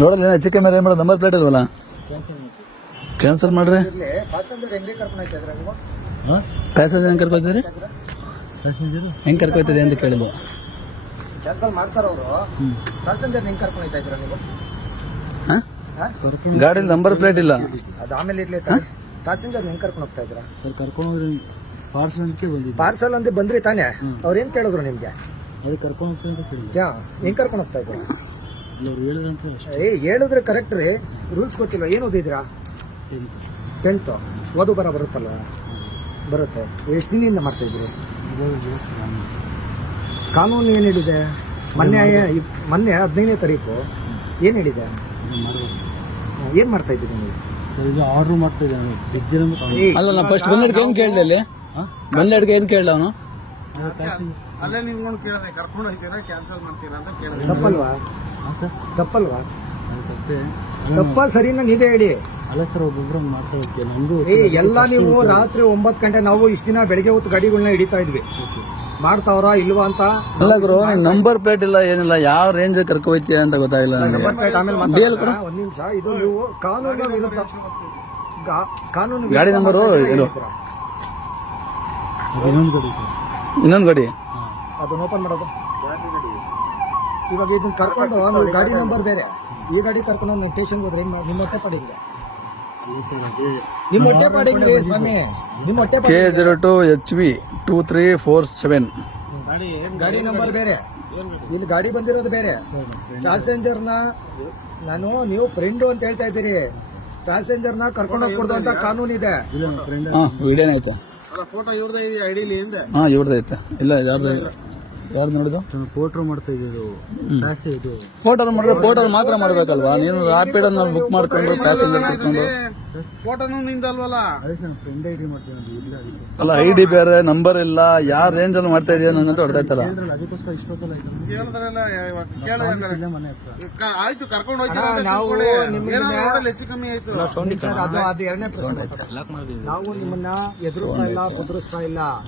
ನೋಡಲ್ಲ ಹೆಚ್ಚು ಕಮ್ಮಿ ಏನು ಮಾಡೋದು? ನಂಬರ್ ಪ್ಲೇಟ್ ಇಲ್ವಲ್ಲ ಕ್ಯಾನ್ಸಲ್ ಮಾಡ್ರಿ. ಪ್ಯಾಸೆಂಜರ್ ಹೆಂಗೆ ಕರ್ಕೊಂಡು ಪ್ಯಾಸೆಂಜರ್ ಹೆಂಗೆ ಕರ್ಕೊತಿದೆ ಅಂತ ಕೇಳಿದ್ವು. ಕ್ಯಾನ್ಸಲ್ ಮಾಡ್ತಾರ ಅವರು. ಪ್ಯಾಸೆಂಜರ್ ಹೆಂಗೆ ಕರ್ಕೊಂಡು ಹೋಗ್ತಾ ನೀವು? ಗಾಡಿ ನಂಬರ್ ಪ್ಲೇಟ್ ಇಲ್ಲ. ಅದು ಆಮೇಲೆ ಇರ್ಲಿ ಪ್ಯಾಸೆಂಜರ್ ಹೆಂಗೆ ಕರ್ಕೊಂಡು ಹೋಗ್ತಾ ಇದ್ರ ಸರ್ ಕರ್ಕೊಂಡೋಗ್ರಿ ಪಾರ್ಸಲ್ಗೆ ಬಂದಿದ್ದೆ. ಪಾರ್ಸಲ್ ಅಂತ ಬಂದ್ರಿ ತಾನೇ. ಅವ್ರು ಏನ್ ಕೇಳಿದ್ರು ನಿಮ್ಗೆ? ಅದು ಕರ್ಕೊಂಡು ಹೋಗ್ತೀನಿ ಅಂತ ಹೆಂಗ್ ಕರ್ಕೊಂಡು ಹೋಗ್ತಾ ಇದ್ರು ಏ ಹೇಳಿದ್ರೆ ಕರೆಕ್ಟ್ ರೀ. ರೂಲ್ಸ್ ಗೊತ್ತಿಲ್ಲ ಏನು ಓದಿದ್ರಾ ಟೆಂತ್ ಓದು ಬರ ಬರುತ್ತಲ್ಲ? ಬರುತ್ತೆ. ಎಷ್ಟು ದಿನದಿಂದ ಮಾಡ್ತಾ ಇದ್ರಿ ಕಾನೂನು ಏನು ಹೇಳಿದೆ? ಮೊನ್ನೆ ಮೊನ್ನೆ ಹದಿನೈದನೇ ತಾರೀಕು. ಏನು ಹೇಳಿದೆ? ಏನು ಮಾಡ್ತಾ ಇದ್ದೀರಿ ನೀವು? ಸರ್ ಇದು ಆರ್ಡರ್ ಮಾಡ್ತಾ ಇದ್ದಾನೆ. ಅಲ್ಲ ನಾನು ಫಸ್ಟ್ ಬಂದಡ್ಗೆ ಏನು ಕೇಳಲಿ ಅಲ್ಲಿ? ಬಂದಡ್ಗೆ ಏನು ಕೇಳಲ್ಲ ಅವನು? ಅಲ್ಲೇ ನಿಂತ್ಕೊಂಡು ಕೇಳಿದೆ ಕರ್ಕೊಂಡು ಹೋಗ್ತೀರಾ ಕ್ಯಾನ್ಸಲ್ ಮಾಡ್ತೀರಾ ಅಂತ ಕೇಳಿದೆ. ತಪ್ಪಲ್ವಾ? ಸರ್. ತಪ್ಪಲ್ವಾ? ತಪ್ಪೇ ತಪ್ಪ ಸರಿನಾ ನೀವೇ ಹೇಳಿ. ಅಲ್ಲ ಸರ್ ಒಬ್ಬೊಬ್ರು ಮಾಡ್ತಾ ಹೋಗ್ತೀವಿ ನಮ್ದು ಏ ಎಲ್ಲ ನೀವು ರಾತ್ರಿ ಒಂಬತ್ತು ಗಂಟೆ ನಾವು ಇಷ್ಟು ದಿನ ಬೆಳಿಗ್ಗೆ ಹೊತ್ತು ಗಾಡಿಗಳನ್ನ ಹಿಡಿತಾ ಇದ್ವಿ. ಮಾಡ್ತಾವ್ರ ಇಲ್ವಾ ಅಂತ? ಅಲ್ಲ ಗುರು ನಂಬರ್ ಪ್ಲೇಟ್ ಇಲ್ಲ ಏನಿಲ್ಲ ಯಾವ ರೇಂಜ್ ಕರ್ಕೊ ಹೋಯ್ತೀಯ ಅಂತ ಗೊತ್ತಾಗಿಲ್ಲ ನನಗೆ. ನಂಬರ್ ಪ್ಲೇಟ್ ಆಮೇಲೆ ಮಾತಾಡೋಣ. ಒಂದ್ ನಿಮಿಷ ಇದು ನೀವು ಕಾನೂನು ವಿರುದ್ಧ ಗಾ- ಕಾನೂನು ವಿರುದ್ಧ ಗಾಡಿ ನಂಬರು ಮಾತಾಡ್ತಾ ಏನು? ಇದ್ದೀರಾ. ಅದು ಇನ್ನೊಂದು ಗಾಡಿ ಸರ್. ಇನ್ನೊಂದು ಗಾಡಿ. ಅದನ್ನು ಓಪನ್ ಮಾಡೋದು. ಇವಾಗ ಇದನ್ನ ಕರ್ಕೊಂಡು ನೀವು ಗಾಡಿ ನಂಬರ್ ಬೇರೆ. ಈ ಗಾಡಿ ಕರ್ಕೊಂಡು ನೀವು ಟೇಷನ್ಗೆ ಹೋದ್ರೆ ನಿಮ್ಮ ಹೊಟ್ಟೆ ಪಡಿದ್ರೆ ನಿಮ್ಮ ಹೊಟ್ಟೆ ಪಡಿದ್ರಿ ಸ್ವಾಮಿ. ನಿಮ್ಮ ಹೊಟ್ಟೆ K zero two H B two three four seven ಗಾಡಿ ನಂಬರ್ ಬೇರೆ. ಇಲ್ಲಿ ಗಾಡಿ ಬಂದಿರೋದು ಬೇರೆ. ಪ್ಯಾಸೆಂಜರ್ನ ನಾನು ನೀವು ಫ್ರೆಂಡು ಅಂತ ಹೇಳ್ತಾ ಇದ್ದೀರಿ. ಪ್ಯಾಸೆಂಜರ್ನ ಕರ್ಕೊಂಡು ಹೋಗ್ಬಿಡ್ದು ಅಂತ ಕಾನೂನು ಇದೆ. ಫ್ರೆಂಡ್ ಹಾಂ ಫೋಟೋ ಇವ್ರದ್ದು ಐತೆ. ಇಲ್ಲ ಯಾರ್ದು? ಯಾರ್ದು ನೋಡಿದ್ದು? ಪೋಟ್ರು ಮಾಡ್ತಾ ಇದ್ದೀವಿ ಟ್ಯಾಕ್ಸಿ ಇದು. ಫೋಟೋ ಮಾಡಿದ್ರೆ ಫೋಟೋ ಮಾತ್ರ ಮಾಡ್ಬೇಕಲ್ವಾ? ನೀನು ರ್ಯಾಪಿಡ್ ಬುಕ್ ಮಾಡ್ಕೊಂಡು ಪ್ಯಾಸೆಂಜರ್ ಕರ್ಕೊಂಡು. ಫೋಟೋನು ನಿಂದಲ್ವಲ್ಲ ಅದೇ ಸರ್ ನಮ್ಮ ಫ್ರೆಂಡ್ ಐಡಿ ಮಾಡ್ತೀನಿ ಅದು ಇಲ್ಲ ಅದಕ್ಕೆ ಅಲ್ಲ ಐ ಡಿ ಬೇರೆ ನಂಬರ್ ಇಲ್ಲ ಯಾರ ರೇಂಜ್ ಅಲ್ಲಿ ಮಾಡ್ತಾ ಇದೆಯಾ ನಂಗಂತ ಹೊಡೆದೈತಲ್ಲ ಕೇಳಿದ್ರಲ್ಲ ಅದಕ್ಕೋಸ್ಕರ ಇಷ್ಟೊತ್ತಲ್ಲ ಆಯ್ತು ಕೇಳಿದ್ರಲ್ಲ ಇವಾಗ ಕೇಳಿದ್ರೆ ಇಲ್ಲೇ ಮನೆ ಹತ್ರ. ಆಯ್ತು ಕರ್ಕೊಂಡು ಹೋಗ್ತೀರಾ ಅಣ್ಣ, ನಾವು. ನಿಮ್ಮನ್ನ- ಹೆಚ್ಚು ಕಮ್ಮಿ ಆಯ್ತು. ಸರ್, ಅದು ಅದು ಎರಡನೇ ಪ್ರಶ್ನೆ. ನಾವು ನಿಮ್ಮನ್ನ ಎದುರಿಸ್ತಾ ಇಲ್ಲ ಕುದುರಿಸ್ತಾ ಇಲ್ಲ.